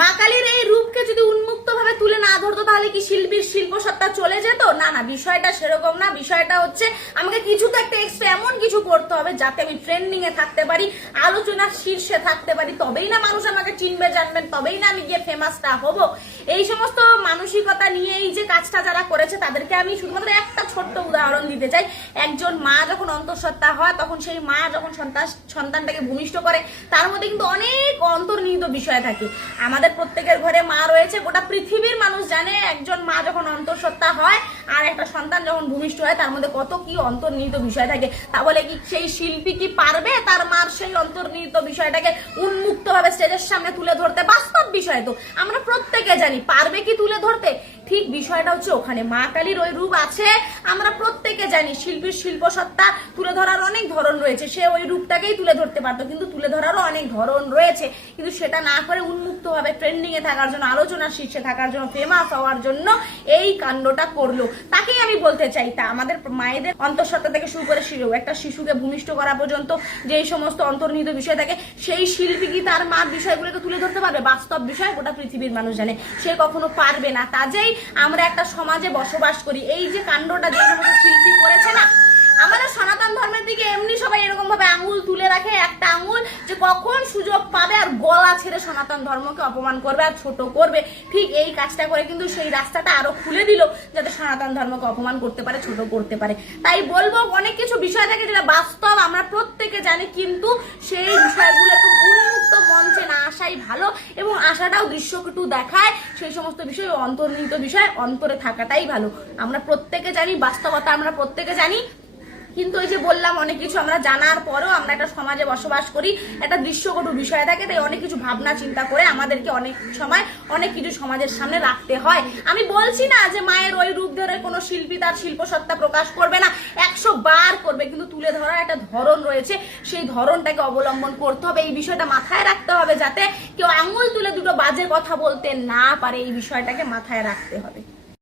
মা কালীর এই রূপকে যদি উন্মুক্ত ভাবে তুলে না ধরতো তাহলে কি শিল্পীর শিল্প সত্তা চলে যেত? না না, বিষয়টা সেরকম না। বিষয়টা হচ্ছে আমাকে কিছু তো একটা এক্সট্রা এমন কিছু করতে হবে যাতে আমি ট্রেন্ডিং এ থাকতে পারি, আলোচনার শীর্ষে থাকতে পারি, তবেই না মানুষ আমাকে চিনবে জানবেন, তবেই না আমি গিয়ে ফেমাসটা হব। এই সমস্ত মানসিকতা নিয়ে এই যে কাজটা যারা করেছে তাদেরকে আমি শুধুমাত্র একটা ছোট্ট উদাহরণ দিতে চাই। একজন মা যখন অন্তঃসত্ত্বা হয় তখন সেই মা যখন সন্তানটাকে ভূমিষ্ঠ করে তার মধ্যে কিন্তু অনেক অন্তর্নিহিত বিষয় থাকে। আমাদের প্রত্যেকের ঘরে মা রয়েছে, গোটা পৃথিবীর মানুষ জানে একজন মা যখন অন্তঃসত্ত্বা হয় আর একটা সন্তান যখন ভূমিষ্ঠ হয় তার মধ্যে কত কি অন্তর্নিহিত বিষয় থাকে। তা বলে কি সেই শিল্পী কি পারবে তার মার সেই অন্তর্নিহিত বিষয়টাকে উন্মুক্ত ভাবে স্টেজের সামনে তুলে ধরতে? বাস্তব বিষয় তো আমরা প্রত্যেকে জানি, পারবে কি তুলে ধরতে? ঠিক বিষয়টা হচ্ছে ওখানে মা কালীর ওই রূপ আছে, আমরা প্রত্যেকে জানি। শিল্পীর শিল্প সত্তা তুলে ধরার অনেক ধরন রয়েছে, সে ওই রূপটাকেই তুলে ধরতে পারতো, কিন্তু তুলে ধরারও অনেক ধরন রয়েছে, কিন্তু সেটা না করে উন্মুক্ত ভাবে ট্রেন্ডিং এ থাকার জন্য, আলোচনার শীর্ষে থাকার জন্য, ফেমাস হওয়ার জন্য এই কাণ্ডটা করলো। তাকেই আমি বলতে চাই, তা আমাদের মায়েদের অন্তঃসত্ত্বা থেকে শুরু করে একটা শিশুকে ভূমিষ্ঠ করা পর্যন্ত যে সমস্ত অন্তর্নিহিত বিষয় থাকে, সেই শিল্পী কি তার মার বিষয়গুলোকে তুলে ধরতে পারবে? বাস্তব বিষয় গোটা পৃথিবীর মানুষ জানে, সে কখনো পারবে না। কাজেই আমরা একটা সমাজে বসবাস করি, এই যে কাণ্ডটা যে সমস্ত শিল্পী করেছে না, আমাদের সনাতন ধর্মের দিকে এমনি সবাই এরকম ভাবে আঙুল তুলে রাখে, একটা আঙুল যে কখন সুযোগ পাবে আর গলা ছেড়ে সনাতন ধর্মকে অপমান করবে আর ছোট করবে। ঠিক এই কাজটা করে কিন্তু সেই রাস্তাটা আরো খুলে দিল যাতে সনাতন ধর্মকে অপমান করতে পারে, ছোট করতে পারে। তাই বলবো অনেক কিছু বিষয় থাকে যেটা বাস্তব আমরা প্রত্যেকে জানি, কিন্তু সেই বিষয়গুলো একটু উন্মুক্ত মঞ্চে না আসাই ভালো, এবং আশাটাও দৃশ্যকটু দেখায়, সেই সমস্ত বিষয় অন্তর্নিহিত বিষয় অন্তরে থাকাটাই ভালো। আমরা প্রত্যেকে জানি, বাস্তবতা আমরা প্রত্যেকে জানি, কিন্তু ওই যে বললাম অনেক কিছু আমরা জানার পরেও আমরা একটা সমাজে বসবাস করি, একটা দৃশ্যকটু বিষয় থাকে, তাই অনেক কিছু ভাবনা চিন্তা করে আমাদেরকে অনেক সময় অনেক কিছু সমাজের সামনে রাখতে হয়। আমি বলছি না যে মায়ের ওই রূপ ধরে কোনো শিল্পী তার শিল্প সত্তা প্রকাশ করবে না, 100 বার করবে, কিন্তু তুলে ধরার একটা ধরন রয়েছে, সেই ধরনটাকে অবলম্বন করতে হবে। এই বিষয়টা মাথায় রাখতে হবে যাতে কেউ আঙুল তুলে দুটো বাজে কথা বলতে না পারে, এই বিষয়টাকে মাথায় রাখতে হবে।